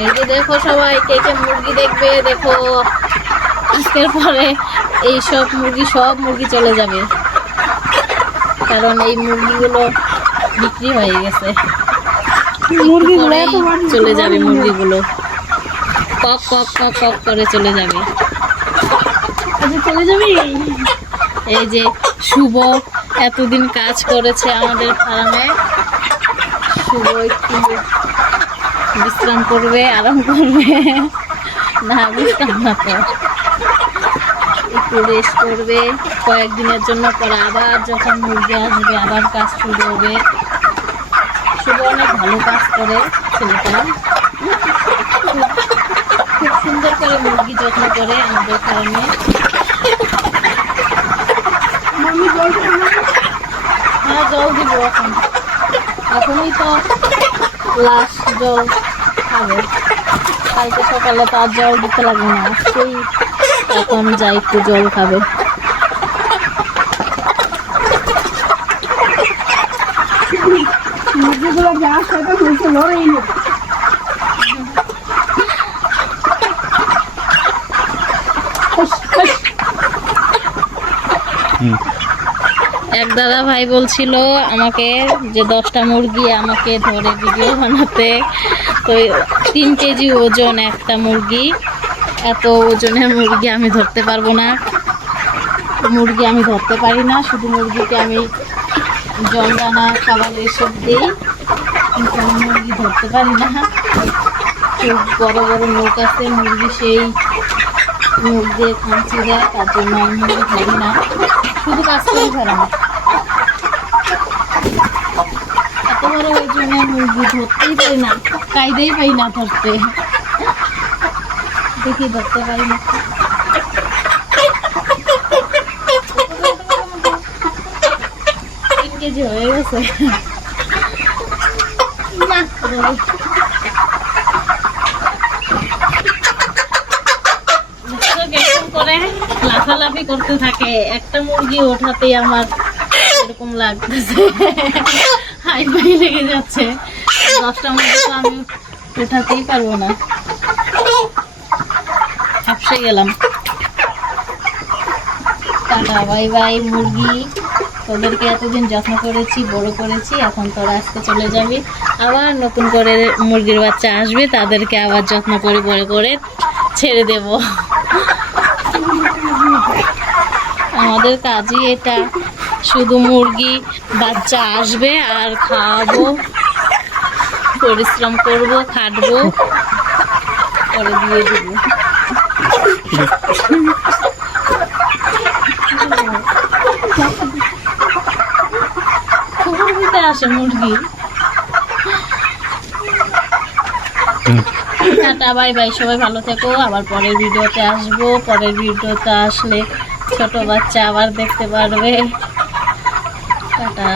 এই যে দেখো সবাই কে কে মুরগি দেখবে দেখো আজকের পরে এই সব মুরগি সব মুরগি চলে যাবে। কারণ এই মুরগিগুলো বিক্রি হয়ে গেছে। মুরগিগুলো চলে যাবে মুরগিগুলো। কক কক কক কক করে চলে যাবে। আচ্ছা চলে যাবি? এই যে শুভ এতদিন কাজ করেছে আমাদের ফার্মে। শুভ একটু বিশ্রাম করবে আরাম করবে। না বিশ্রাম না তো। একটু রেস্ট করবে। কয়েকদিনের জন্য পরে আবার যখন মুরগি আসবে আবার কাজ শুরু হবে। শুভ অনেক ভালো কাজ করে ছেলেটা। খুব সুন্দর করে মুরগি যত্ন করে আমাদের না? হ্যাঁ জল দিব এখন। এখনই তো লাস্ট জল খাবে। কালকে সকালে তো আর জল দিতে লাগবে না সেই এখন যাই একটু জল খাবে। মুরগিগুলো যাওয়ার সাথে হয়েছে লড়াই নেই এক দাদা ভাই বলছিল আমাকে যে দশটা মুরগি আমাকে ধরে ভিডিও বানাতে। তো তিন কেজি ওজন একটা মুরগি, এত ওজনের মুরগি আমি ধরতে পারব না। মুরগি আমি ধরতে পারি না, শুধু মুরগিকে আমি জল দানা খাবার এসব দিই। কিন্তু আমি মুরগি ধরতে পারি না। খুব বড় বড় নৌক আছে, মুরগি সেই দিয়ে খাঁচি দেয়, তার জন্য আমি মুরগি ধরি না। শুধু কাজ করে ফেলা এত বড় মুরগি ধরতেই পারি না কায়দাই পাই না ধরতে। দেখি ধরতে পারি না। তিন কেজি হয়ে গেছে। লাফালাফি করতে থাকে, একটা মুরগি ওঠাতেই আমার এরকম লাগতেছে। হাই লেগে যাচ্ছে। দশটা মুরগি তো আমি ওঠাতেই পারব না। হাফসে গেলাম। টাটা, বাই বাই মুরগি। তোদেরকে এতদিন যত্ন করেছি, বড় করেছি, এখন তোরা আজকে চলে যাবি। আবার নতুন করে মুরগির বাচ্চা আসবে, তাদেরকে আবার যত্ন করে বড় করে ছেড়ে দেব। আমাদের কাজই এটা। শুধু মুরগি বাচ্চা আসবে আর খাওয়াবো। পরিশ্রম করব, খাটবো। পরে দিয়ে দিব। আসে মুরগি। টাটা, বাই বাই, সবাই ভালো থেকো। আবার পরের ভিডিওতে আসব। পরের ভিডিওতে আসলে ছোট বাচ্চা আবার দেখতে পারবে। টাটা।